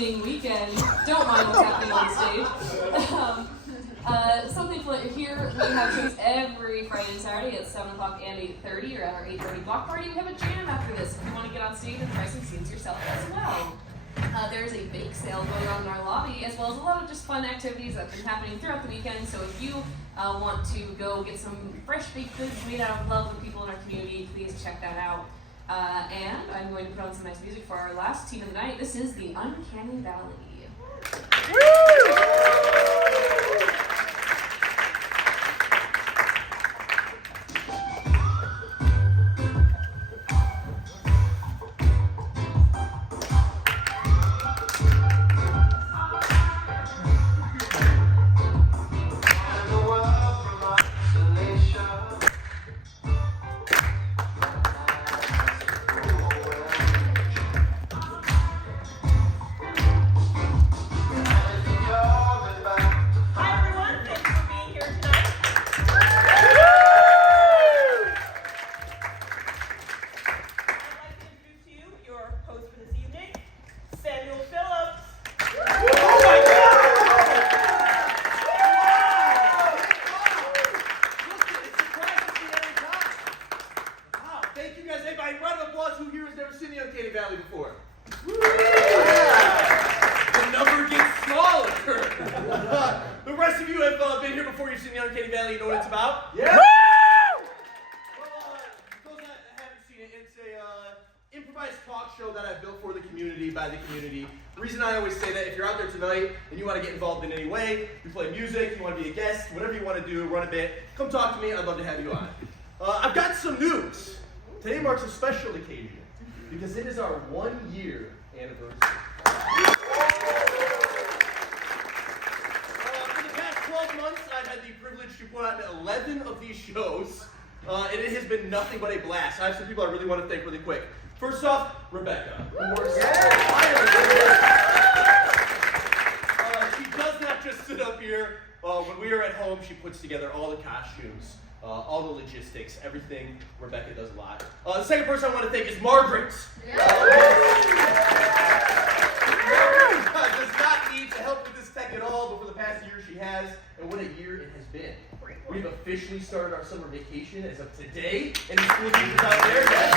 opening weekend. Don't mind what's happening on stage. So thankful that you're here. We have shows every Friday and Saturday at 7 o'clock and 8:30, or at our 8:30 block party. We have a jam after this if you want to get on stage and try some scenes yourself as well. There's a bake sale going on in our lobby, as well as a lot of just fun activities that have been happening throughout the weekend. So if you want to go get some fresh baked goods made out of love with people in our community, please check that out. And I'm going to put on some nice music for our last team of the night. This is the Uncanny Valley. Run a bit, come talk to me, I'd love to have you on. I've got some news. Today marks a special occasion because it is our 1 year anniversary. For the past 12 months, I've had the privilege to put on 11 of these shows, and it has been nothing but a blast. I have some people I really want to thank really quick. First off, Rebecca. She does not just sit up here. When we are at home, she puts together all the costumes, all the logistics, everything. Rebecca does a lot. The second person I want to thank is Margaret. Margaret does not need to help with this tech at all, but for the past year she has, and what a year it has been. We've officially started our summer vacation as of today, and the school teachers out there, yes.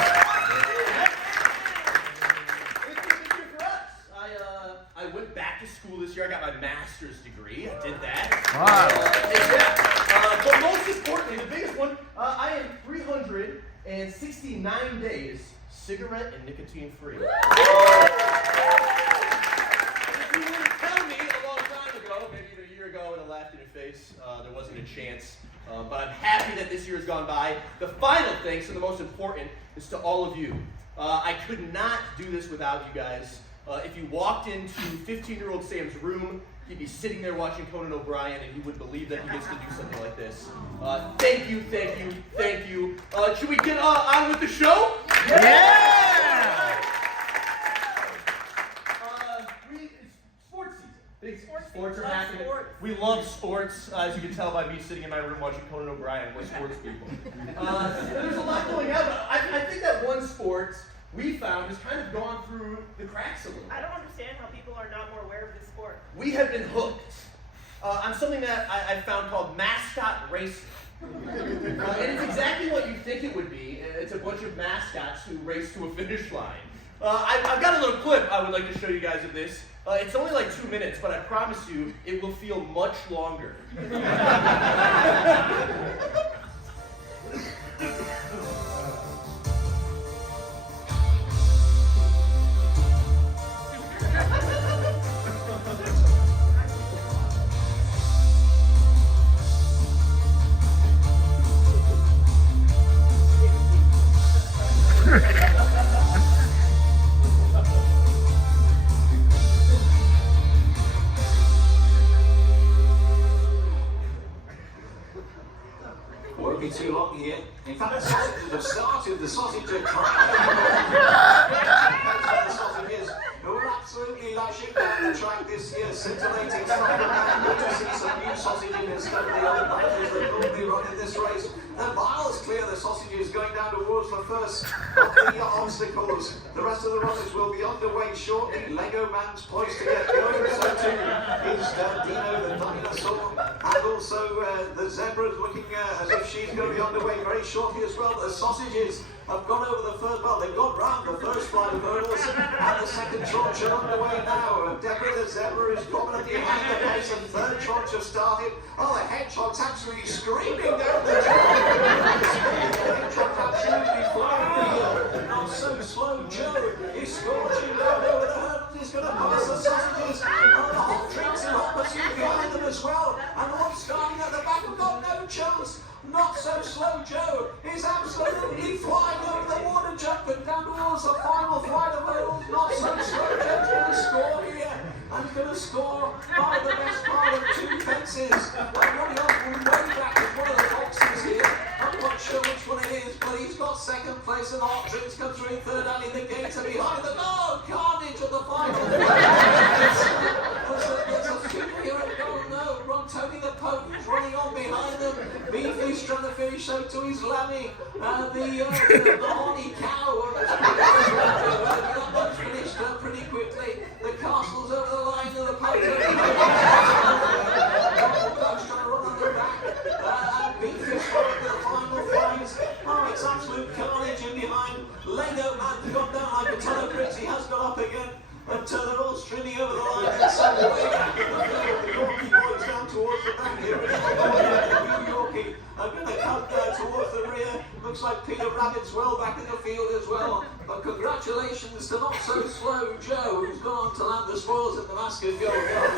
It's been a good year for us. I went back to school this year. I got my master's degree. I did that. Wow. But most importantly, the biggest one, I am 369 days cigarette and nicotine free. If you were to tell me a long time ago, maybe even a year ago, I would have laughed in your face. There wasn't a chance. But I'm happy that this year has gone by. The final thanks, and the most important, is to all of you. I could not do this without you guys. If you walked into 15-year-old Sam's room, he'd be sitting there watching Conan O'Brien, and he would believe that he gets to do something like this. Thank you, thank you, thank you. Should we get on with the show? Yeah! Sports season. Big sports are happening. We love sports, as you can tell by me sitting in my room watching Conan O'Brien. We're sports people. There's a lot going on, but I think that one sport we found has kind of gone through the cracks a little. I don't understand how people are not more aware of this sport. We have been hooked on something that I found called mascot racing. And it's exactly what you think it would be. It's a bunch of mascots who race to a finish line. I've got a little clip I would like to show you guys of this. It's only like 2 minutes, but I promise you it will feel much longer. underway shortly. Lego Man's poised to get going. So too is Dino the dinosaur. And also the zebra's looking as if she's going to be underway very shortly as well. The sausages have gone over the first, well, they've gone round the first flight of hurdles, and the second tranche are underway now. Deborah the zebra is prominently behind the pace, and third tranche has started. Oh, the hedgehog's absolutely screaming down the track. The hedgehog's absolutely flying. Not so slow Joe is scorching down over the hurdles. He's going to pass the sausages. Oh, the hot drinks and hot pursuit behind them as well. And what's starting at the back? We've got no chance. Not so slow Joe is absolutely flying over the water jump and down towards the final flight of hurdles. Not so slow Joe's going to score here. And he's going to score by the best part of 2 fences. Running off from way back is one of the boxes here. I'm not sure which one it is, but he's got second place, and the hot drinks come through in third, and in the gates are behind them. Oh, carnage at the final. There's a few here at Golden No. Tony the Pope is running on behind them. Beefy's trying to finish, so too is Lammy. The horny cow. That one's finished pretty quickly. The castle's over the line, and the Pope's over the Pope's trying to run on their back. And Beefy's trying to the final flies. Oh, it's absolute carnage in behind. Lego Man's gone down like a ton of bricks. He has got up again. But they're all streaming over the line, and so way back in the field, the Yorkie boys down towards the back here. The New Yorkie are going to come towards the rear. Looks like Peter Rabbit's well back in the field as well. But congratulations to Not So Slow Joe, who's gone on to land the spoils at the Damascus Gold Cup.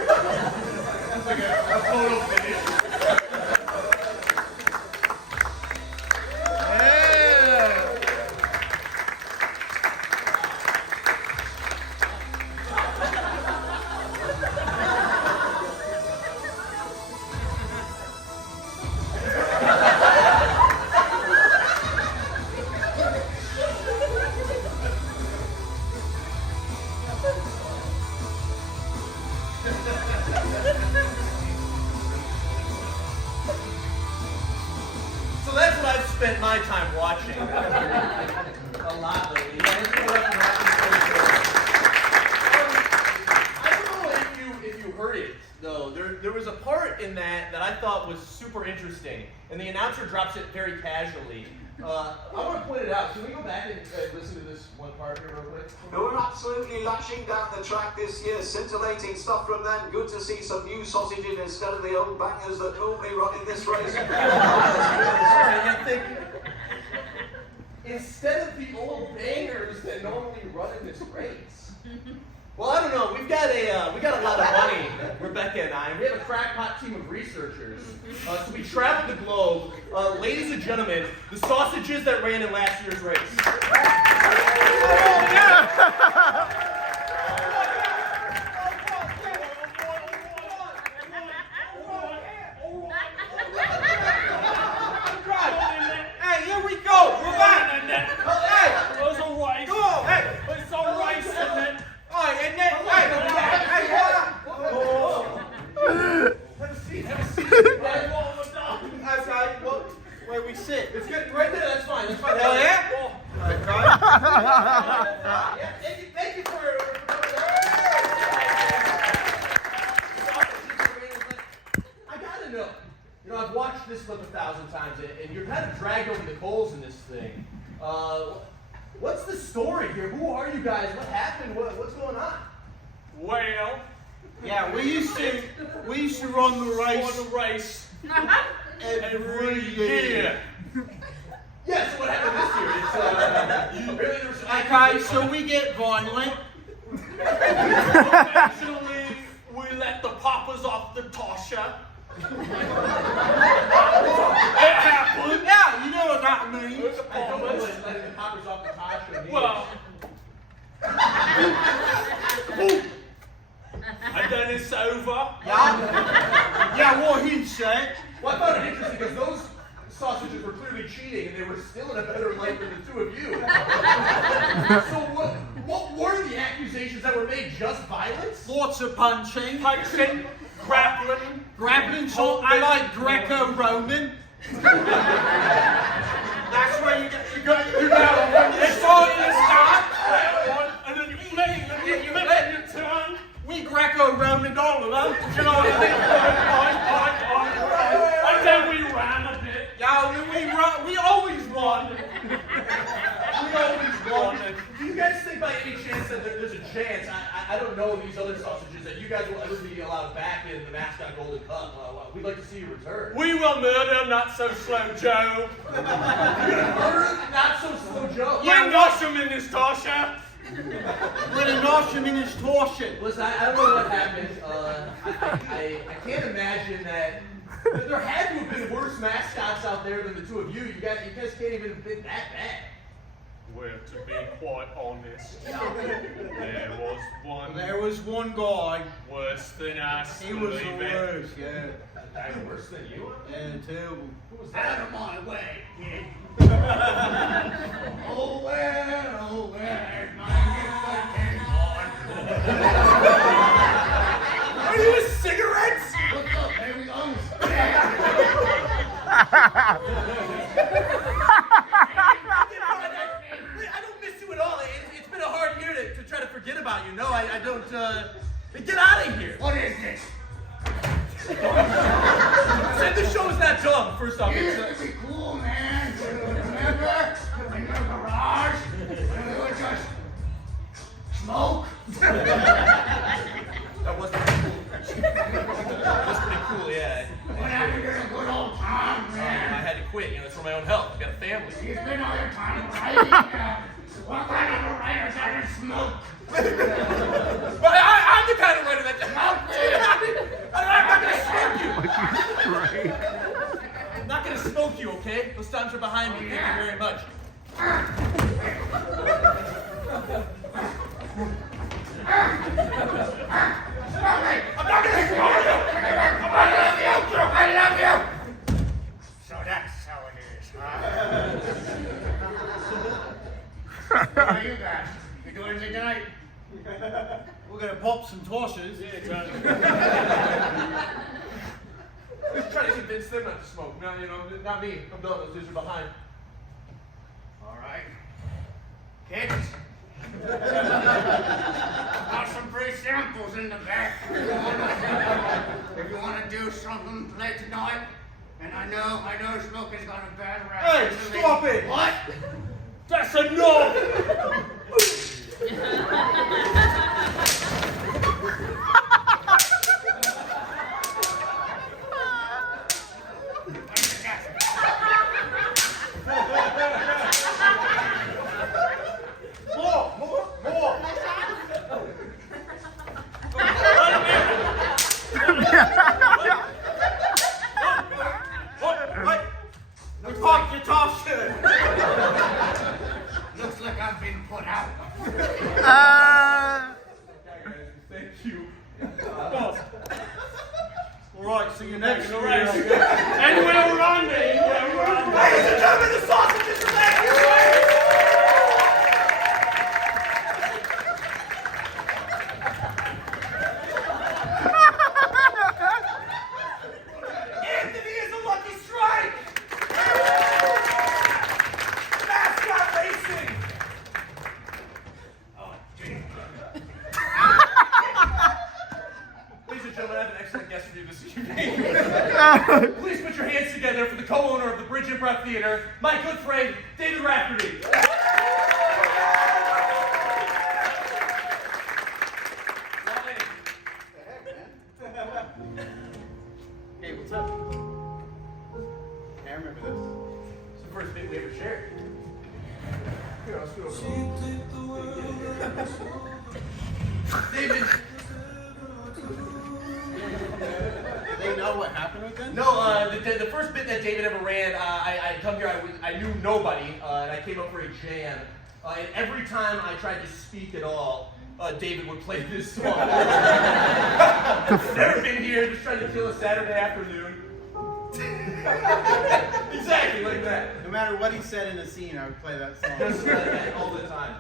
So that's what I've spent my time watching. A lot lately. I don't know if you heard it though. There was a part in that I thought was super interesting, and the announcer drops it very casually. I want to point it out. Can we go back and listen to this one part here real quick? We're absolutely lashing down the track this year, scintillating stuff from them. Good to see some new sausages instead of the old bangers that normally run in this race. Sorry, I think instead of the old bangers that normally run in this race. Well, I don't know. We got a lot of money, Rebecca and I. We have a crackpot team of researchers. So we traveled the globe. Ladies and gentlemen, the sausages that ran in last year's race. Hey, here we go. We're back. Hey, It was a race. go on. Hey, It's a race, isn't it? oh, and then, Have a seat. Have a seat. okay, well, where we sit. It's good. Right there. That's fine. That's fine. Oh, yeah? Yeah, thank you for I gotta know. You know, I've watched this clip 1,000 times, and you're kind of dragged over the coals in this thing. What's the story here? Who are you guys? What happened? What's going on? Well, Yeah, we used to run the race every year. Yeah, so what happened this year? Really, there was Okay, so we get violent. Eventually, we let the poppers off the tosher. It happened. Yeah, you know what that means. It's a I don't know poppers. what's letting the poppers off the Tasha means. Well, and then it's over. Yeah, what he said. Well, I found it interesting because those sausages were clearly cheating, and they were still in a better light than the two of you. So what were the accusations that were made? Just violence? Lots of punching. Punching, Grappling, so I like Greco-Roman. That's where you get, you know, when you start, and then you fling you let your turn. We Greco-Roman all of them. You know what I mean? I think we ran a bit. Yeah, we always run. We always wanted. Do you guys think by any chance that there's a chance, I don't know these other sausages, that you guys will ever be allowed back in the mascot Golden Cup? We'd like to see you return. We will murder Not So Slow Joe. You're gonna murder Not So Slow Joe? You nosh him in this Tasha. We're gonna nosh him in his torsion. Listen, I don't know what happened. I can't imagine that. There had to have been worse mascots out there than the two of you. You guys can't even have been that bad. Well, to be quite honest, there was one There was one guy. worse than us. He was the believe it. worst, yeah. That's worse than you? Yeah, terrible. Who was that? Out of my way, kid. Oh, where's my nicotine on? Are you with cigarettes? What's up, baby? Oh, I don't miss you at all. It's been a hard year to try to forget about you. No, I don't. Get out of here. what is this? Said the show is not done. First off, You it's, used to be cool, man. Remember? In your garage? When we would just smoke? that was pretty cool. That was pretty cool, yeah. What happened to the good old times, I man? had to quit. You know, it's for my own health. I've got a family. You spend all your time writing. What kind of a writer doesn't smoke? But I'm the kind of writer that. I'm not gonna smoke you. I'm not gonna smoke you, okay? Those times are behind me. Thank you very much. I'm not gonna smoke you. I love you! So that's how it is, huh? How are you guys? You doing anything tonight? We're gonna pop some toshes. Just trying to convince them not to smoke. No, not me. I'm done. Those dudes are behind. All right. Kids? Got some free samples in the back. If you want to do something late tonight, and I know smoking's got a bad rap. Hey, stop it! What? That's enough. Pop your toshes! Looks like I've been put out. Thank you. Alright, see you next year. And we're running. Ladies and gentlemen, the sausages are back. Anthony is a lucky strike. Mascot racing. Oh, gee. Ladies and gentlemen, I have an excellent guest for you this evening. Please put your hands together for the co-owner of the Bridge Improv Theater, my good friend, David Raftery. Hey, what's up? I remember this. It's the first thing we ever shared. Here, I'll scoot over. David. Do they know what happened with them? No, the first bit that David ever ran, I come here, I knew nobody, and I came up for a jam. And every time I tried to speak at all, David would play this song. Never been here, just trying to kill a Saturday afternoon. Exactly like that. No matter what he said in the scene, I would play that song. Just all the time.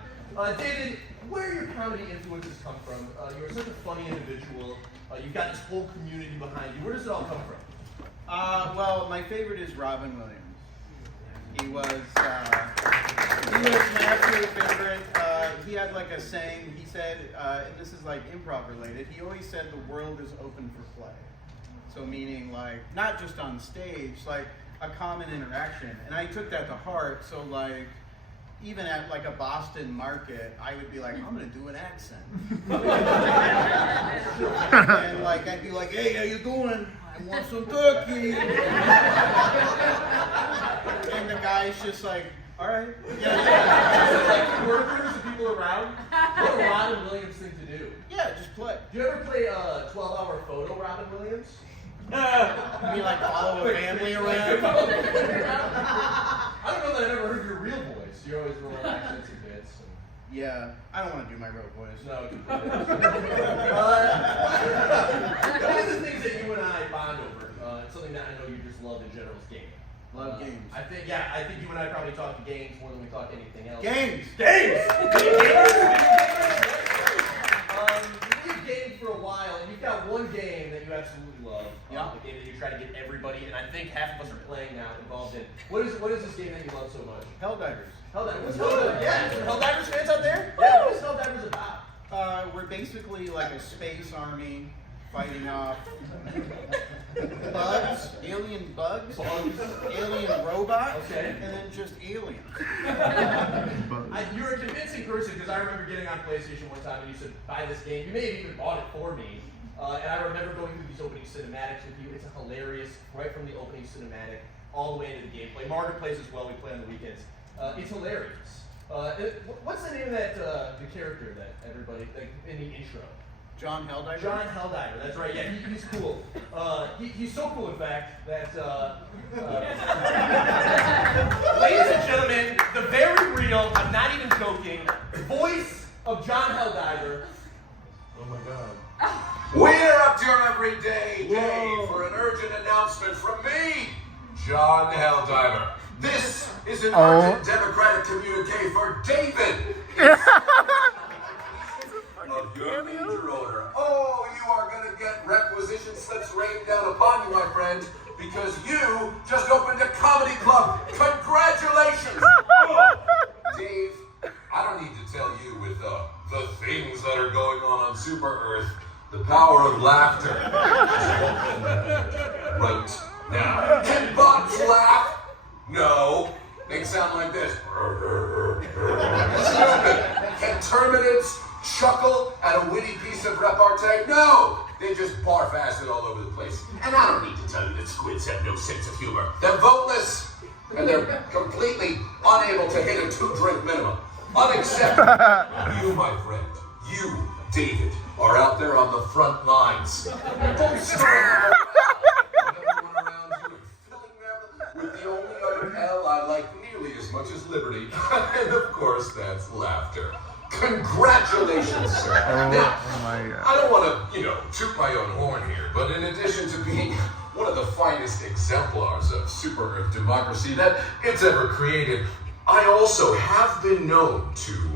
David, where do your comedy influences come from? You're such a funny individual. You've got this whole community behind you. Where does it all come from? Well, my favorite is Robin Williams. He was my absolute favorite. he had like a saying. He said, and this is like improv related. He always said the world is open for play. So meaning like not just on stage, like a common interaction. And I took that to heart. So like even at like a Boston market, I would be like, I'm gonna do an accent. And like I'd be like, hey, how you doing? I want some turkey. And the guy's just like, all right. Yeah. Like workers and people around. What a Robin Williams thing to do. Yeah, just play. Do you ever play 12-hour photo Robin Williams? You mean like follow a family around? I don't know that I've ever heard your real voice. You always roll accents and bits. Yeah, I don't want to do my real voice. No, completely. One of the things that you and I bond over, it's something that I know you just love in general, is gaming. Love games. I think you and I probably talk games more than we talk anything else. Games! You've gamed for a while, and you've got one game that you absolutely love. Yeah. The game that you try to get everybody, and I think half of us are playing now, involved in. What is this game that you love so much? Helldivers. What's Helldivers? Yeah, Helldivers fans out there? Yeah, what is Helldivers about? We're basically like a space army fighting off bugs, alien bugs, alien robots, okay, and then just aliens. You're a convincing person because I remember getting on PlayStation one time and you said, buy this game. You may have even bought it for me. And I remember going through these opening cinematics with you. It's a hilarious, right from the opening cinematic all the way into the gameplay. Margaret plays as well. We play on the weekends. It's hilarious. What's the name of that the character that everybody like in the intro? John Helldiver? John Helldiver, that's right. Yeah, he's cool. He's so cool, in fact, that ladies and gentlemen, the very real, I'm not even joking, voice of John Helldiver. Oh my God. We're up here every day for an urgent announcement from me, John Helldiver. This is an urgent Democratic communique for David. Of your major order. Oh, you are going to get requisition slips rained down upon you, my friend, because you just opened a comedy club. Congratulations! Dave, I don't need to tell you with the things that are going on Super Earth, the power of laughter right now. Can bots laugh? No. They sound like this. Stupid. Can terminids chuckle at a witty piece of repartee? No! They just barf acid all over the place. And I don't need to tell you that squids have no sense of humor. They're voteless, and they're completely unable to hit a 2-drink minimum. Unacceptable. You, my friend, you, David, are out there on the front lines. Don't stop. Everyone around you and filling them with the only other L I like nearly as much as liberty. And of course, that's laughter. Congratulations, sir. Now, I don't want to, toot my own horn here, but in addition to being one of the finest exemplars of Super Earth democracy that it's ever created, I also have been known to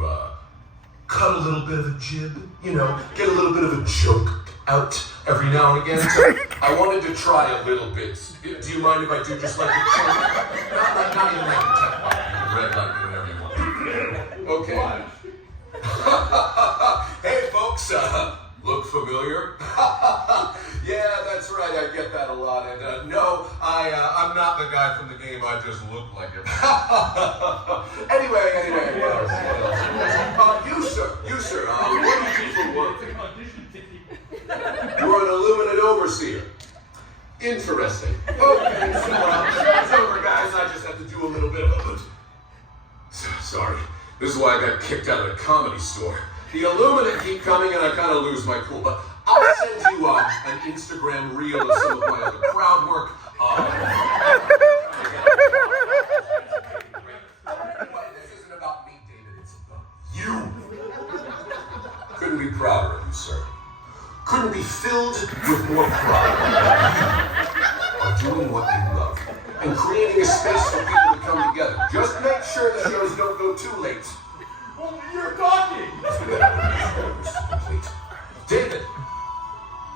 cut a little bit of a jib, get a little bit of a joke out every now and again. So I wanted to try a little bit. Do you mind if I do just like a joke? Not even like a red lightning, whatever you want. Okay. Hey folks, look familiar? Yeah, that's right, I get that a lot. And no, I'm not the guy from the game, I just look like him. Anyway, what else? You sir, what do you do for work? You're an illuminate overseer. Interesting. Okay, so show's over, guys, I just have to do a little bit of it. Sorry. This is why I got kicked out of the comedy store. The Illuminati keep coming and I kind of lose my cool. But I'll send you an Instagram reel of some of my other crowd work. Anyway, this isn't about me, David. It's about you. Couldn't be prouder of you, sir. Couldn't be filled with more pride. You are doing what you love and creating a space for people to come together. Just make sure the shows don't go too late. Well, you're talking! David,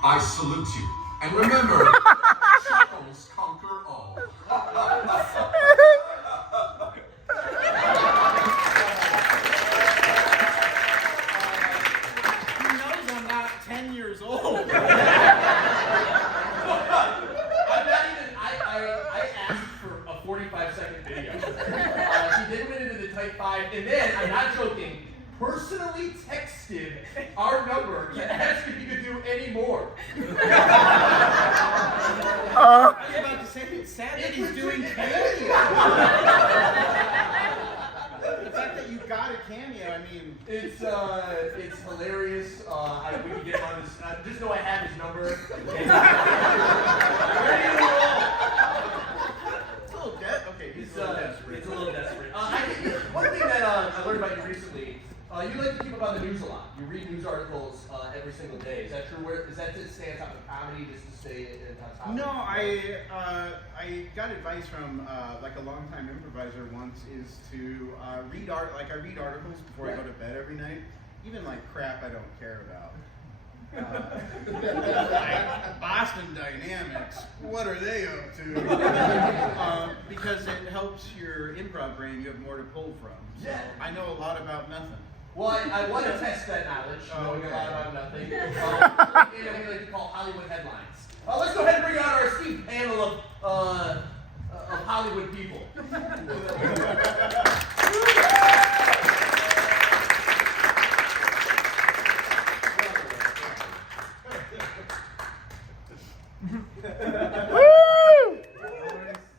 I salute you. And remember, shackles conquer all. our number to ask if you could do any more. I was about to say, it's sad that he's doing cameo. The fact that you got a cameo, I mean, It's hilarious. We can get him on this. Just know I have his number. Ready to roll. it's a little okay, he's a little desperate. It's a little desperate. One thing that I learned about you recently, you like to keep up on the news a lot. You read news articles every single day. Is that true? Is that to stay on top of comedy, just to stay on top? No, I got advice from like a longtime improviser once is to read I read articles before I go to bed every night, even like crap I don't care about. Like Boston Dynamics, what are they up to? Because it helps your improv brain. You have more to pull from. So I know a lot about nothing. Well, I want to test that knowledge, knowing a lot about nothing. We like to call Hollywood headlines. Let's go ahead and bring out our esteemed panel of Hollywood people.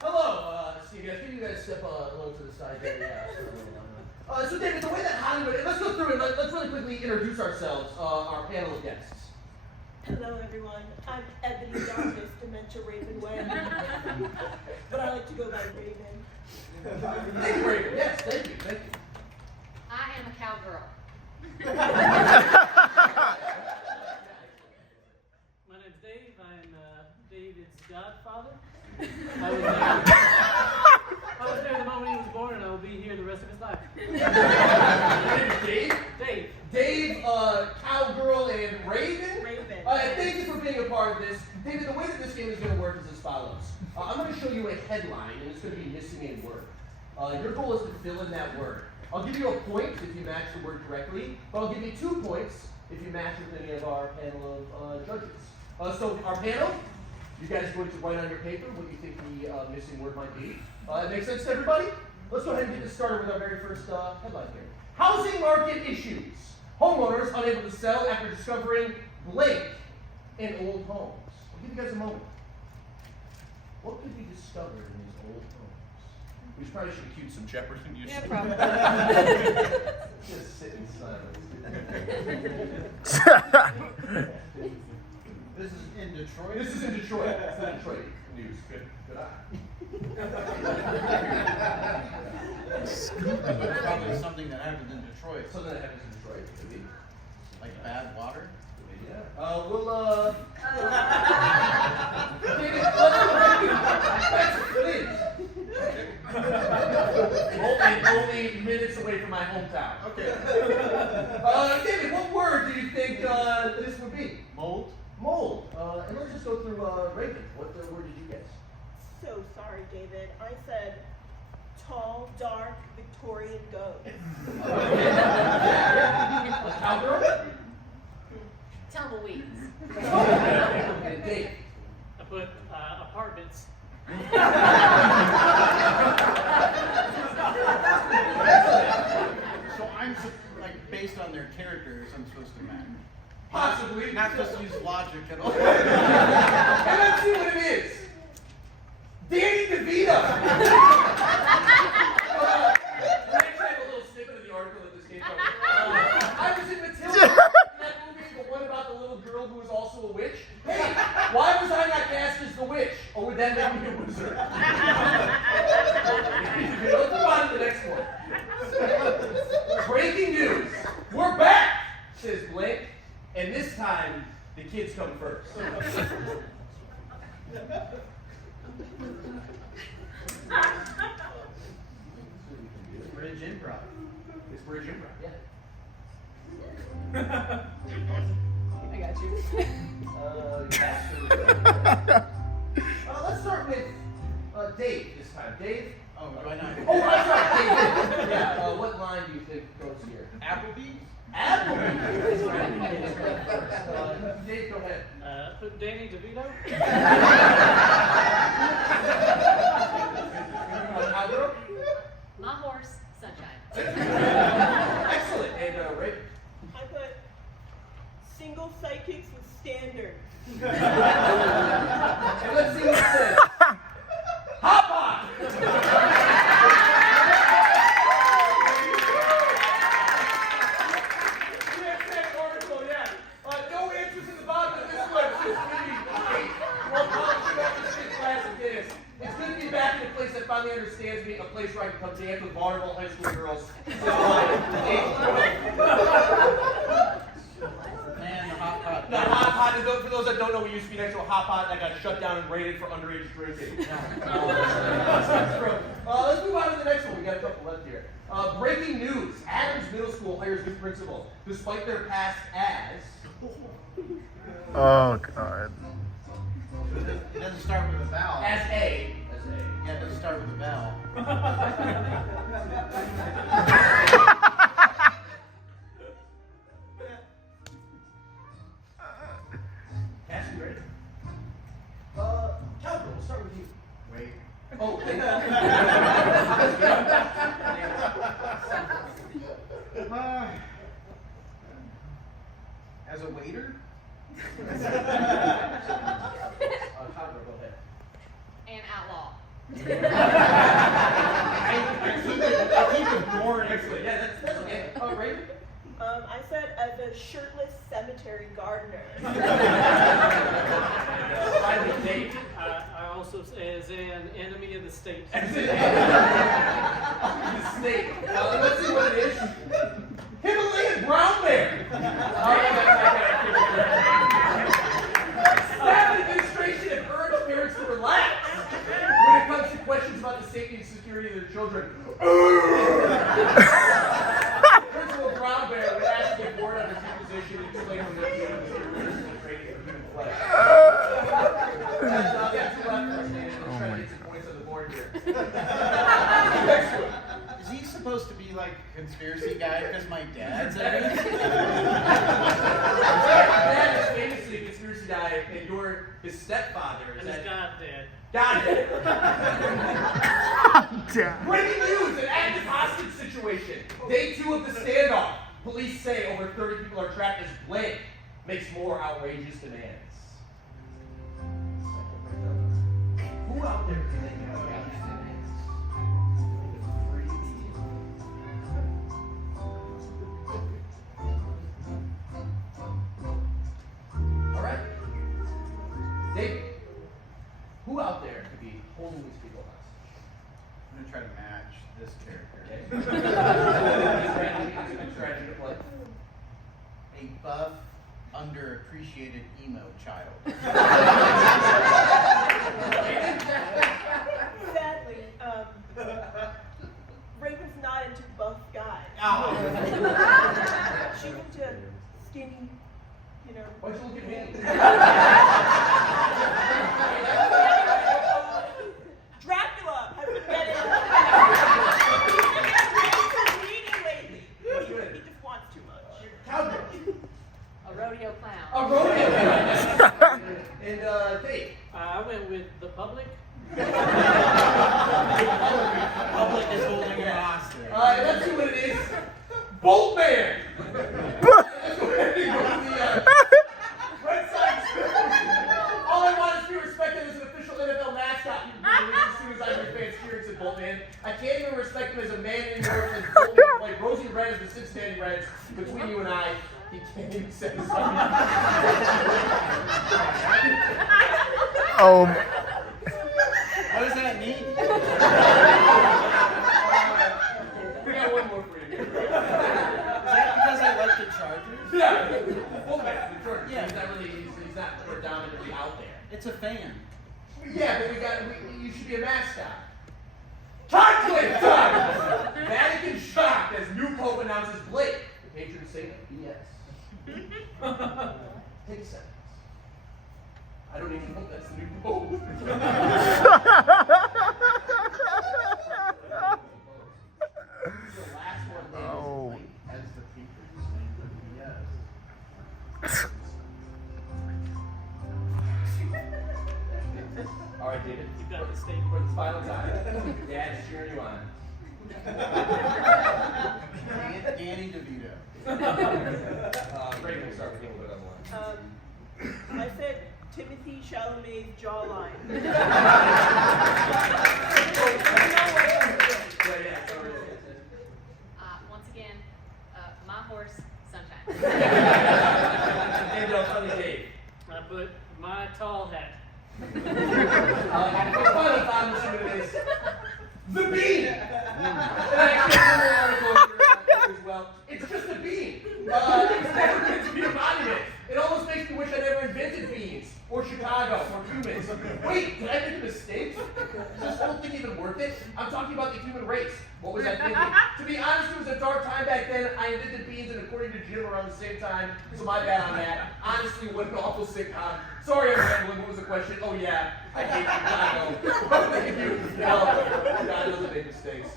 Hello, Steve. Can you guys step a little to the side there? Yeah. So David, the way that Hollywood, let's go through and let's really quickly introduce ourselves, our panel of guests. Hello, everyone. I'm Ebony Darkness, Dementia Raven Webb. But I like to go by Raven. Thank you, Raven. Yes, thank you. I am a cowgirl. My name's Dave. I'm David's godfather. I was there the moment he was born, and I will be here the rest of his life. Dave? Dave. Dave, Cowgirl, and Raven? Raven. Thank you for being a part of this. David, the way that this game is going to work is as follows. I'm going to show you a headline, and it's going to be missing a word. Your goal is to fill in that word. I'll give you a point if you match the word correctly, but I'll give you 2 points if you match with any of our panel of judges. So our panel, you guys are going to write on your paper what you think the missing word might be. It makes sense to everybody? Let's go ahead and get this started with our very first headline here. Housing market issues. Homeowners unable to sell after discovering blank in old homes. I'll give you guys a moment. What could be discovered in these old homes? We probably should have cued some Jeopardy music. Yeah, probably. Just sit in silence. This is in Detroit. This is in Detroit. It's the Detroit news. Good eye. Probably something that happened in Detroit. Something that happens in Detroit. Could be. Like bad water? Yeah. David, only minutes away from my hometown. Okay. David, what word do you think this would be? Mold? Mold. And let's just go through Raven. What word did you guess? So sorry, David. I said tall, dark, Victorian ghost. Cowgirl? Tumbleweeds. And Dave. I put apartments. So I'm like based on their characters, I'm supposed to match. Possibly. Not just use logic at all. And let's see what it is. Danny DeVito. I actually have a little snippet of the article that this came from. I was in Matilda, that movie, the one about the little girl who was also a witch. Hey, why was I not cast as the witch? Or would that make me a wizard? Let's move on to the next one. Breaking news. We're back, says Blake. And this time, the kids come first. Bridge improv. It's Bridge Improv, yeah. I got you. Let's start with Dave this time. Dave? Oh, do I not? Oh, I'm sorry, Dave. Yeah, what line do you think goes here? Applebee's? Applebee's. Dave, go ahead. Put Danny DeVito. Cowgirl? My horse, Sunshine. Excellent. And Ray? I put single psychics with standards. And let's see what it says. Hop on! Article, yeah. No answers in the bottom of this one. It's just me. Well, polishing up this shit class of this. It's good to be back in a place that finally understands me, a place where I can come dance with vulnerable high school girls. Man, the hot pot. The hot pot, for those that don't know, we used to be next to a hot pot that got shut down and raided for underage drinking. Let's move on to the next one. We got a couple left here. Breaking news. Adams Middle School hires new principal, despite their past as... Oh, God. It doesn't start with a vowel. As A. Yeah, it doesn't start with a vowel. Cass, you ready? Cowgirl, we'll start with you. Wait. Oh, thank As a waiter? Cowgirl, go ahead. And outlaw. I keep ignoring it. Excellent. Yeah, that's okay. Raven? I said as a shirtless cemetery gardener. Finally, Dave. I also as an enemy of the state. The snake. Let's see what it is. Himalayan brown bear. Staff administration have urged parents to relax when it comes to questions about the safety and security of their children. Principal Brown Bear would ask to get board under position and explain from the training for human flesh. I've got two left for us, man. Let's try to get some points on the board here. Next one. Is he supposed to be like a conspiracy guy because my dad's in it? Dad is famously a conspiracy guy, and you're his stepfather. And his goddad. God Damn. Breaking news: an active hostage situation. Day 2 of the standoff. Police say over 30 people are trapped as Blake makes more outrageous demands. Who out there can make outrageous demands? All right, David. Who out there could be holding these people hostage? I'm gonna try to match this character. Strategy to play. A buff, underappreciated emo child. Sadly, Raven's not into buff guys. Oh. She's into skinny, you know. Why'd you look at me? Dracula has been getting reading lately. He just wants too much. Cowgirl. A rodeo clown. A rodeo. And Dave. I went with the public. Public is holding it hostage. Let's see what it is. Boltman. That's what it is. Red Sox. All I want is to be respected as an official NFL mascot. You as soon as I hear fans cheering, said Boltman. I can't even respect him as a man anymore because Boltman like Rosie Red is the Cincinnati Reds. Between you and I, he can't even say something. Oh, What does that mean? We got one more for you. Is that because I like the Chargers? Yeah. Boltman, the Jordan. Yeah. He's not predominantly out there. It's a fan. Yeah, but you should be a mascot. Conflict time! Vatican shocked as new Pope announces Blake, the patron saint of BS. Take a second. I don't even know if that's the new Pope. The last one named Oh. Blake as the patron saint of BS. All right, David. You got the state. For the final time. Dad's cheering you on. Danny DeVito. Ray, we'll start with you a little bit on the line. I said Timothy Chalamet's jawline. Once again, my horse, Sunshine. And funny Dave. I put my tall hat. For fun of time, let's see what it is. The bean! And I actually have an article here as well. It's just a bean. It's never meant to be a monument. It almost makes me wish I never invented beans, or Chicago, or humans. Wait, did I make a mistake? Is this whole thing even worth it? I'm talking about the human race. What was I thinking? To be honest, it was a dark time back then. I invented beans, and according to Jim, around the same time, so my bad on that. Honestly, what an awful sitcom. Sorry, I'm rambling. What was the question? Oh, yeah, I hate Chicago. Thank you. No, God doesn't make mistakes.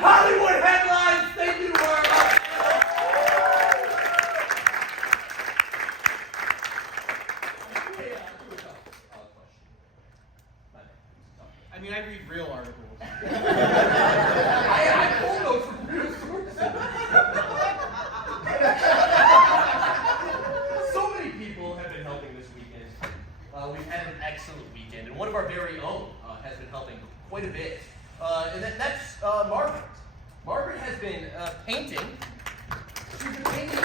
Hollywood headlines. Thank you very much. I mean, I read real articles. I pulled those from real sources. So many people have been helping this weekend. We've had an excellent weekend, and one of our very own has been helping quite a bit. And that's Margaret. Margaret has been painting. She's been painting.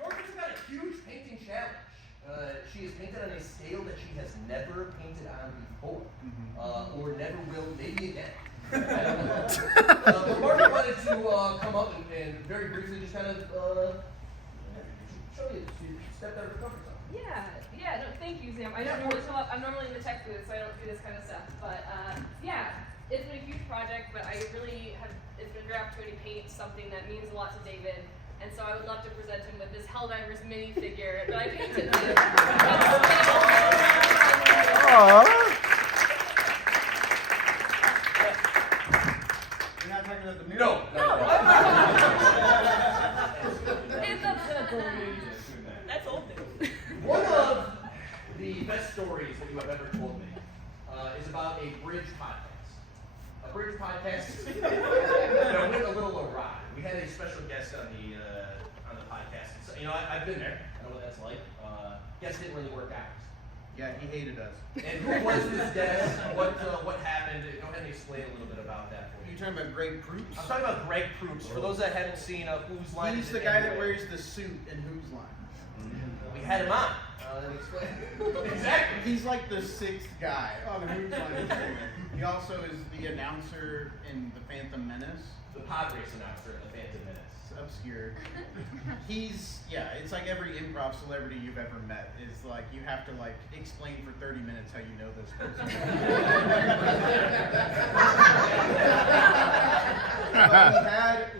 Margaret's got a huge painting challenge. She has painted on a scale that she has never painted on before, or never will, maybe again. I don't know. But Margaret wanted to come up and very briefly just kind of show you. She stepped out of her comfort zone. Yeah, no, thank you, Sam. I don't normally come up. I'm normally in the tech booth, so I don't do this kind of stuff. But yeah, it's been a huge project, but I really have. It's been a great opportunity to paint something that means a lot to David. And so I would love to present him with this Helldivers minifigure that I painted. You're not talking about the mirror? No. That's old news. One of the best stories that you have ever told me is about a bridge podcast. A bridge podcast that went a little awry. We had a special guest on the podcast. So, I've been there. I know what that's like. Guests didn't really work out. Yeah, he hated us. And who was this guest? What happened? Go ahead and explain a little bit about that for me. You're talking about Greg Proops? I'm talking about Greg Proops. For those that haven't seen Whose Line He's Is the It guy that Anyway? wears the suit in Whose Line. We had him on. Explain. Exactly. He's like the sixth guy on Whose Line Is It Anyway. He also is the announcer in The Phantom Menace. The pod race announcer in The Phantom Menace. It's obscure. It's like every improv celebrity you've ever met is like, you have to like explain for 30 minutes how you know this person.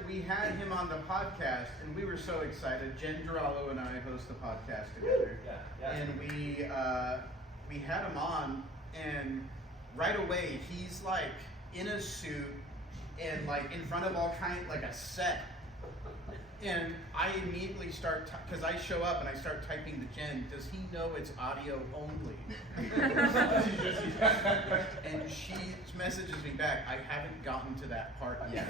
we had him on the podcast, and we were so excited. Jen Girallo and I host the podcast together. Yeah. And we had him on, and right away he's like in a suit and like in front of all like a set. And I immediately start, because I show up and I start typing to Jen, does he know it's audio only? And she messages me back, I haven't gotten to that part yet.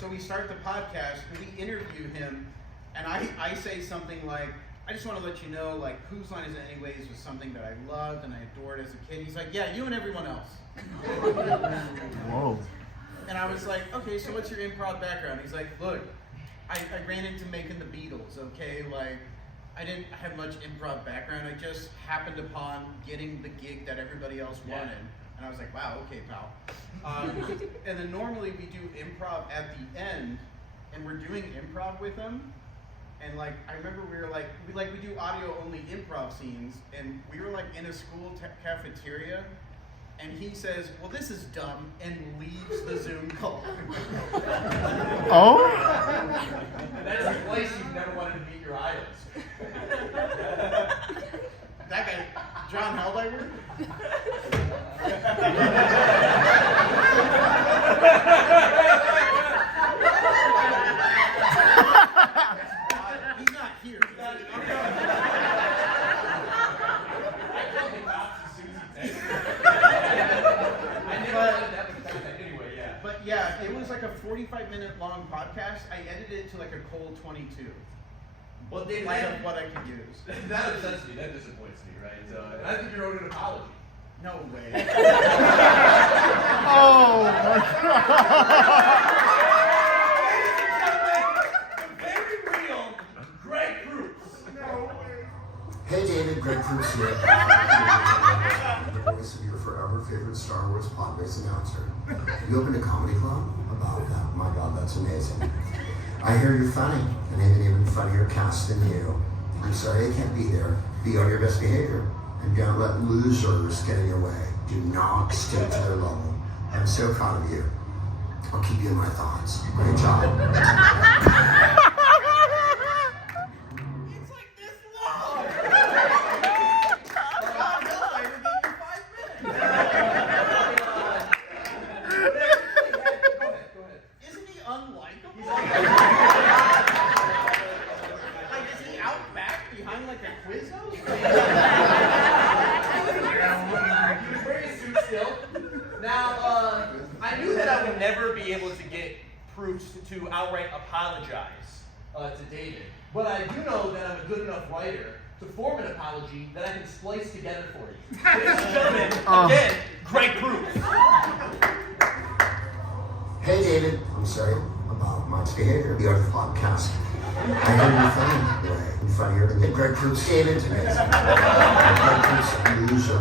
So we start the podcast, and we interview him, and I say something like, I just want to let you know, like, Whose Line Is It Anyways was something that I loved and I adored as a kid. He's like, yeah, you and everyone else. Whoa. And I was like, okay, so what's your improv background? He's like, look, I ran into making the Beatles, okay? Like, I didn't have much improv background. I just happened upon getting the gig that everybody else wanted. And I was like, wow, okay, pal. And then normally we do improv at the end, and we're doing improv with him. And like, I remember we do audio only improv scenes, and we were like in a school cafeteria. And he says, well, this is dumb, and leaves the Zoom call. Oh? That's a place you've never wanted to meet your idols. That guy, John Helldiver? He's not here. I call him Bob's Susie Taylor. Yeah, it was like a 45-minute long podcast. I edited it to like a cold 22. Well, David, Like of what I could use. that upsets me. That disappoints me, right? And I think you wrote an apology. No way. Oh my God. The very real Greg Proops. Hey David, Greg Proops here. The voice of your forever favorite Star Wars pod-based announcer. You opened a comedy club? About that. My God, that's amazing. I hear you're funny, and have an even funnier cast than you. I'm sorry I can't be there. Be on your best behavior, and don't let losers get in your way. Do not stick to their level. I'm so proud of you. I'll keep you in my thoughts. Great job. It's like this long. God, no, I would give you 5 minutes. Isn't he unlikable? Like, is he out back behind like a Quizzo? He was wearing a suit still. Now, I knew that I would never be able to get Proops to outright apologize to David, but I do know that I'm a good enough writer to form an apology that I can splice together for you. Ladies and gentlemen, again, Greg Proops. Hey David, I'm sorry about Mike's behavior. The Art of Podcast. I heard you're funny. Way funnier than Greg Proops. David's amazing. Greg Proops, loser.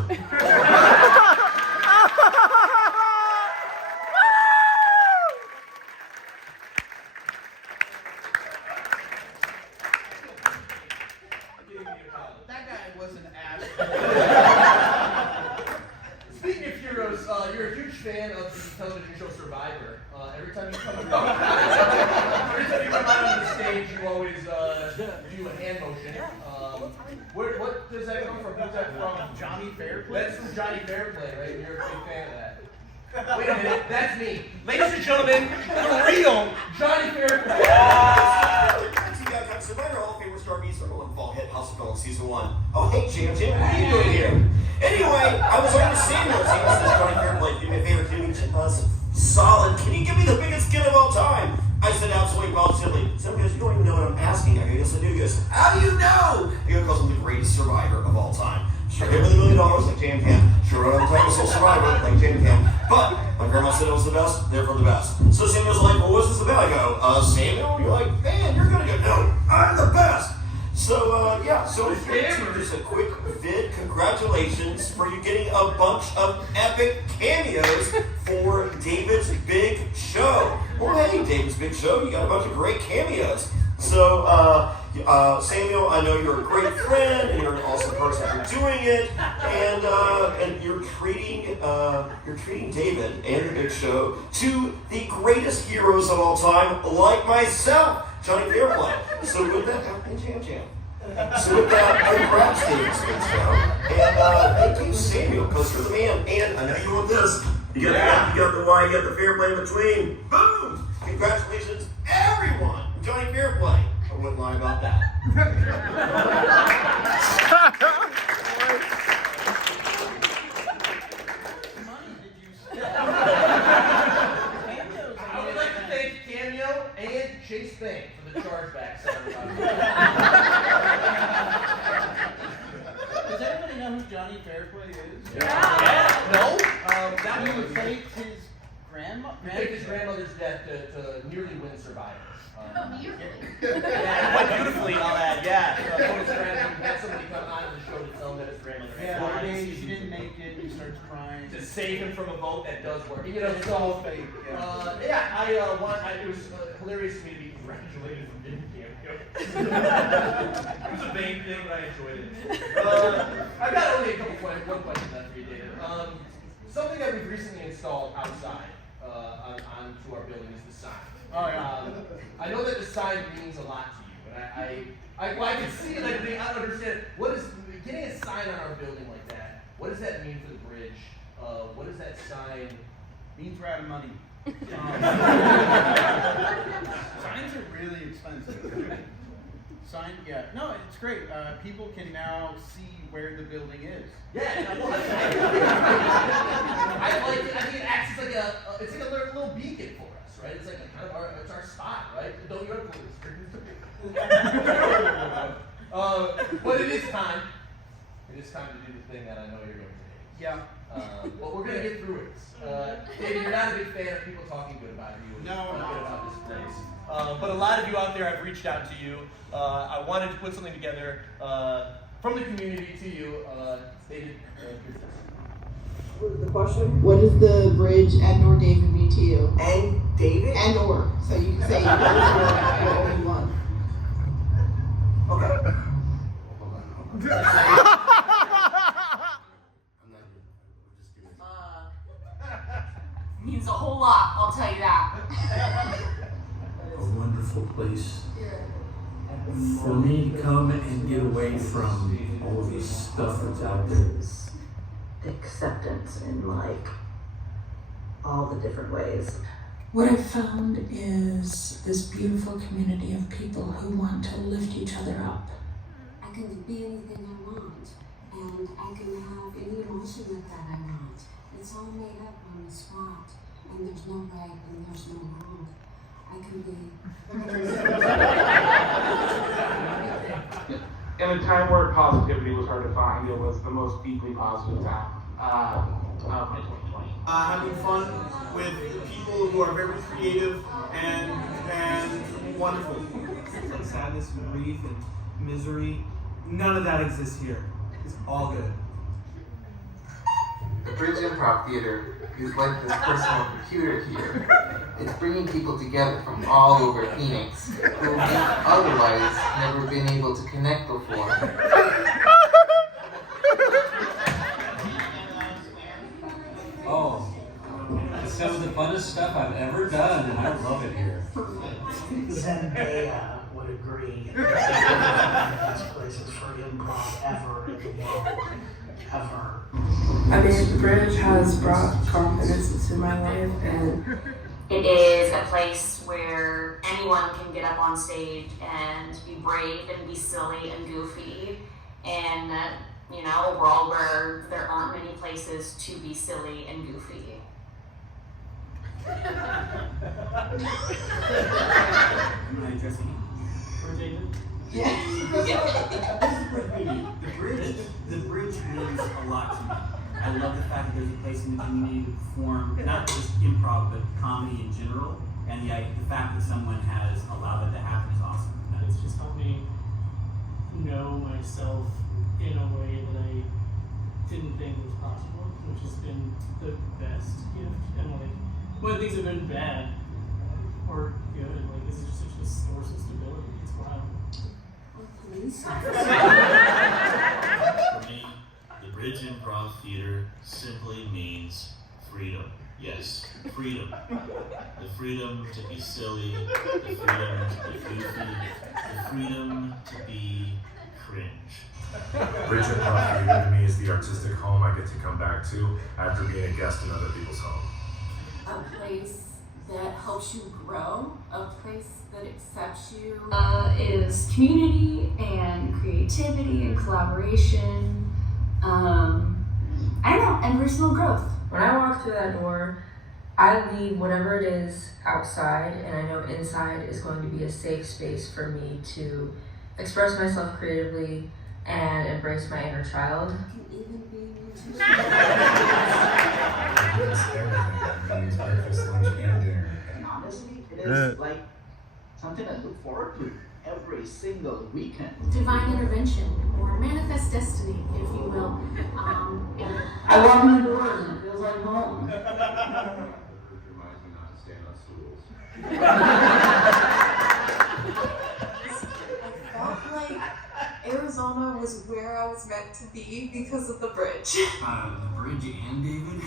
That guy wasn't asked. Speaking of heroes, you're a huge fan of the television show Survivor. Every time you come out on the stage, you always do a hand motion. What does that come from? Who's that from? Johnny Fairplay? That's from Johnny Fairplay, right? You're a big fan of that. Wait a minute, that's me. Ladies and gentlemen, the real Johnny Fairplay. Survivor Hall of Famer star B Circle and fall hit House of Gold season 1. Oh, hey, Jam, what are you doing here? Anyway, I was on the scene once. He was this Johnny Fairplay. Do me a favor, can you give us solid? Can you give me the biggest skin of all time? I said absolutely positively. Some goes, you don't even know what I'm asking. I go, yes, I do. He goes, how do you know? He goes, because I'm the greatest survivor of all time. Sure, hit with $1 million like Jam Cam. Sure, I don't claim a soul survivor like Jam Cam. But my grandma said it was the best, therefore the best. So Samuel's like, well, what's this about? I go, Samuel? You're like, man, you're gonna go, no, I'm the best. So, yeah, so here to just a quick vid. Congratulations for you getting a bunch of epic cameos for David's Big Show. Well, hey, David's Big Show, you got a bunch of great cameos. So, Samuel, I know you're a great friend, and you're an awesome person for doing it, and you're treating David and the Big Show to the greatest heroes of all time, like myself, Johnny Fairplay. So with that, and Jam Jam. So with that, congrats, David's Big Show, and thank you, Samuel, because you're the man. And I know you want this. You got the Y, you got the Fairplay in between. Boom! Congratulations, everyone. Johnny Fairplay. I wouldn't lie about that. I would like to thank Cameo and Chase Bank for the chargeback. Does everybody know who Johnny Fairplay is? Yeah. No? That He was faked his grandma. He faked his grandmother's death to nearly win Survivor. Beautifully. Yeah, quite beautifully, I'll add. Yeah. Total strategy. We had somebody come on the show to tell him that his grandmother had Yeah, died. one day she didn't make it, and he starts crying. To save him from a vote that does work. You know, It's all fake. it was hilarious for me to be congratulated from getting cameo. It was a vain thing, but I enjoyed it. I've got only a couple one question left for you, David. Something that we've recently installed outside onto our building is the sign. Oh yeah. I know that the sign means a lot to you, and I can see it. I don't understand. What is getting a sign on our building like that? What does that mean for the bridge? What does that sign? Means we're out of money. Signs are really expensive. Sign? Yeah. No, it's great. People can now see where the building is. Yeah, I think it acts as like it's like a little beacon for us, right? It's like kind of our spot, right? Don't you ever believe but it is time. It is time to do the thing that I know you're going to hate. Yeah. But we're gonna get through it. David, you're not a big fan of people talking good about you. No, I'm not. Good about this place. But a lot of you out there have reached out to you. I wanted to put something together from the community to you. David, What was the question? What does the bridge and or David mean to you? And David? And or. So you can say both or only one. Okay. Means a whole lot, I'll tell you that. A wonderful place for me to come and get away from all of the stuff that's out there. Acceptance in like all the different ways. What I've found is this beautiful community of people who want to lift each other up. I can be anything I want, and I can have any emotion that I want. It's all made up on the spot, and there's no right and there's no wrong. I can be. In a time where positivity was hard to find, it was the most deeply positive time of my 2020. Having fun with people who are very creative and wonderful. Like sadness and grief and misery, none of that exists here. It's all good. The Bridge Improv Theater is like this personal computer here. It's bringing people together from all over Phoenix who have otherwise never been able to connect before. Oh, it's some of the funnest stuff I've ever done, and I love it here. Zendaya would agree. One of the best places for improv ever in the world. Ever. I mean, the bridge has brought confidence into my life, and It is a place where anyone can get up on stage and be brave and be silly and goofy, and you know, a world where there aren't many places to be silly and goofy. Am I addressing you? Or David? Yeah. The bridge means a lot to me. I love the fact that there's a place in the community to perform, not just improv, but comedy in general. And the fact that someone has allowed that to happen is awesome. It's just helped me know myself in a way that I didn't think was possible, which has been the best gift. And like, when things have been bad or good, like this is just such a source of stability. It's wild. For me, the Bridge Improv Theater simply means freedom. Yes, freedom. The freedom to be silly, the freedom to be goofy, the freedom to be cringe. Bridge Improv Theater to me is the artistic home I get to come back to after being a guest in other people's home. A place that helps you grow, a place that accepts you. Is community and creativity and collaboration. I don't know, and personal growth. When I walk through that door, I leave whatever it is outside, and I know inside is going to be a safe space for me to express myself creatively and embrace my inner child. Breakfast, lunch, and dinner. And honestly, it is like something I look forward to every single weekend. Divine intervention, or manifest destiny, if you will. I walk in the door and it feels like home. Reminds me not to stand on stools. I felt like Arizona was where I was meant to be because of the bridge. The bridge and David. I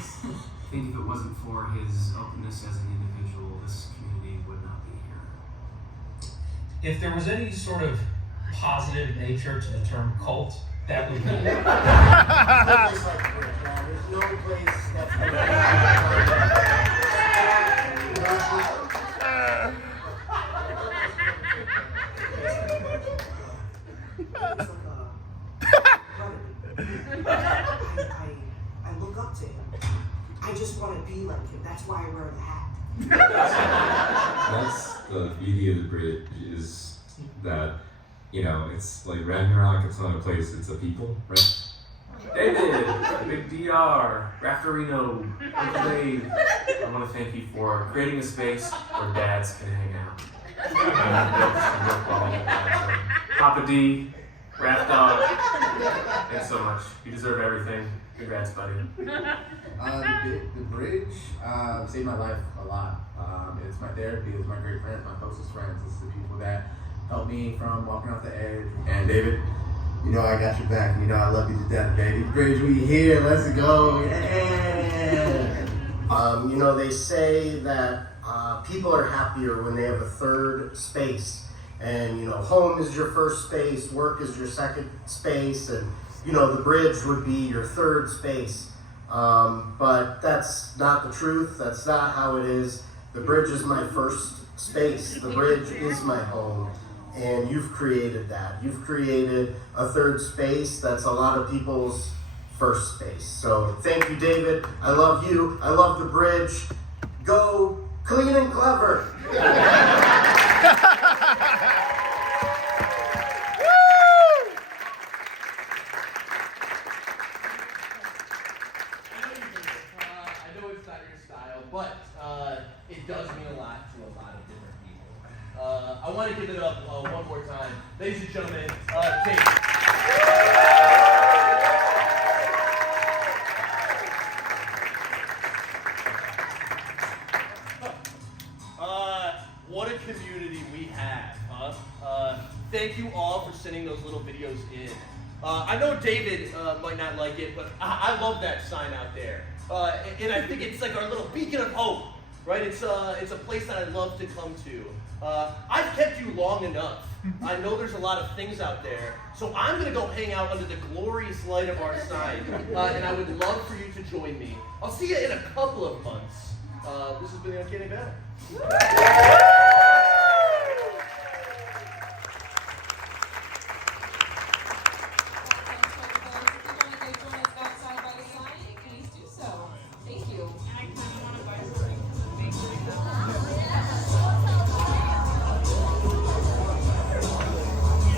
think if it wasn't for his openness as an individual, this community would not be here. If there was any sort of positive nature to the term cult, that would be it. There's no place that's that. That's the beauty of the bridge, is that, you know, it's like Ragnarok, it's not a place, it's a people, right? David, Big DR, Rafterino, Uncle Dave, I want to thank you for creating a space where dads can hang out. Papa D, Rap Dog, thanks so much. You deserve everything. Congrats, buddy. The bridge saved my life a lot. It's my therapy, it's my great friends, my closest friends. It's the people that help me from walking off the edge. And David, you know I got your back. You know I love you to death, baby. Bridge, we here. Let's go. Yeah. You know, they say that people are happier when they have a third space. And, you know, home is your first space, work is your second space, and, you know, the bridge would be your third space. But that's not the truth. That's not how it is. The bridge is my first space. The bridge is my home. And you've created that. You've created a third space that's a lot of people's first space. So thank you, David. I love you. I love the bridge. Go clean and clever. But it does mean a lot to a lot of different people. I want to give it up one more time. Ladies and gentlemen, what a community we have, huh? Thank you all for sending those little videos in. I know David might not like it, but I love that sign out there. And I think it's like our little beacon of hope, right? It's a place that I'd love to come to. I've kept you long enough. I know there's a lot of things out there, so I'm gonna go hang out under the glorious light of our sign, and I would love for you to join me. I'll see you in a couple of months. This has been the Uncanny Valley.